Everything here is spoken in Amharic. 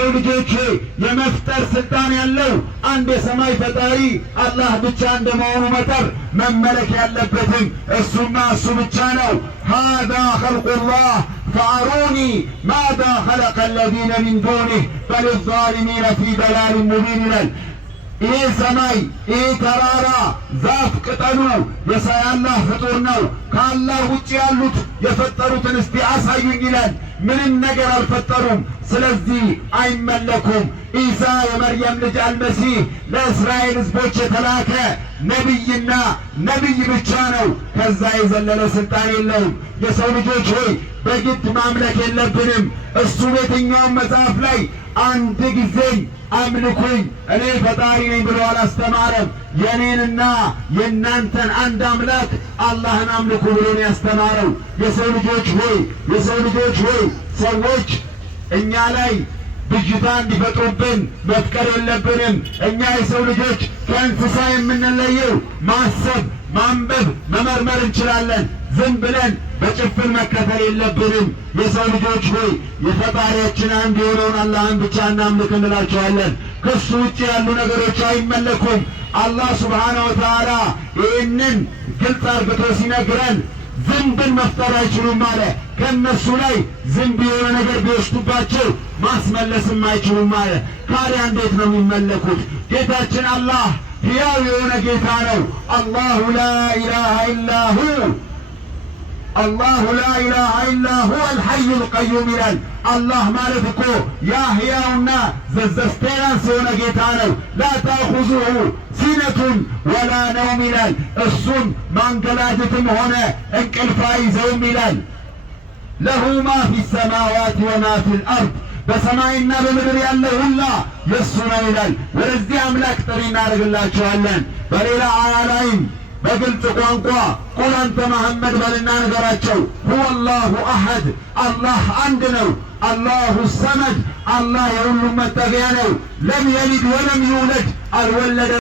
የሰው ልጆች የመፍጠር ስልጣን ያለው አንድ የሰማይ ፈጣሪ አላህ ብቻ እንደመሆኑ መጠን መመለክ ያለበትም እሱና እሱ ብቻ ነው። هذا خلق الله فأروني ماذا خلق الذين من دونه بل الظالمين في ضلال مبين ይላል። ይህ ሰማይ ይህ ተራራ ዛፍ ቅጠሉ የአላህ ፍጡር ነው። ከአላህ ውጭ ያሉት የፈጠሩትን እስቲ አሳዩኝ ይላል። ምንም ነገር አልፈጠሩም። ስለዚህ አይመለኩም። ኢሳ የመርየም ልጅ አልመሲህ ለእስራኤል ሕዝቦች የተላከ ነቢይና ነቢይ ብቻ ነው። ከዛ የዘለለ ስልጣን የለውም። የሰው ልጆች ሆይ በግድ ማምለክ የለብንም። እሱ በየትኛውም መጽሐፍ ላይ አንድ ጊዜ አምልኩኝ እኔ ፈጣሪ ነኝ ብሎ አላስተማረም። የኔንና የናንተን አንድ አምላክ አላህን አምልኩ ብሎ ነው ያስተማረው። የሰው ልጆች ሆይ ሰዎች እኛ ላይ ብጅታ እንዲፈጥሩብን መፍቀድ የለብንም። እኛ የሰው ልጆች ከእንስሳ የምንለየው ማሰብ፣ ማንበብ፣ መመርመር እንችላለን። ዝም ብለን በጭፍን መከተል የለብንም። የሰው ልጆች ሆይ የፈጣሪያችን አንድ የሆነውን አላህን ብቻ እናምልክ እንላቸዋለን። ከሱ ውጭ ያሉ ነገሮች አይመለኩም። አላህ ሱብሓነሁ ወተዓላ ይህንን ግልጽ አርግቶ ሲነግረን ዝንብን መፍጠር አይችሉም አለ። ከእነሱ ላይ ዝንብ የሆነ ነገር ቢወስዱባቸው ማስመለስም አይችሉም አለ። ታዲያ እንዴት ነው የሚመለኩት? ጌታችን አላህ ሕያው የሆነ ጌታ ነው። አላሁ ላ ኢላሃ ኢላሁ አላሁ ላ ኢላሃ ኢላ ሁወ አልሐዩል ቀዩም ይላል። አላህ ማለት እኮ ያ ሕያውና ዘስተናስ የሆነ ጌታ ነው። ላ ተእኹዙሁ ሲነቱን ወላ ነውም ይላል። እሱም ማንገላጀትም ሆነ እንቅልፍ አይዘውም ይላል። ለሁ ማ ፊ ሰማዋት ወማ ፊል አርድ በሰማይና በምድር ያለው ሁላ የእሱ ነው ይላል። ወደዚህ አምላክ ጥሪ እናደርግላችኋለን። በሌላ አያ ላይም በግልጽ ቋንቋ ቁል አንተ መሐመድ በልና ንገራቸው፣ ሁወ አላሁ አሐድ አላህ አንድ ነው። አላሁ ሰመድ አላህ የሁሉም መጠጊያ ነው። ለም የሊድ ወለም ይውለድ አልወለደ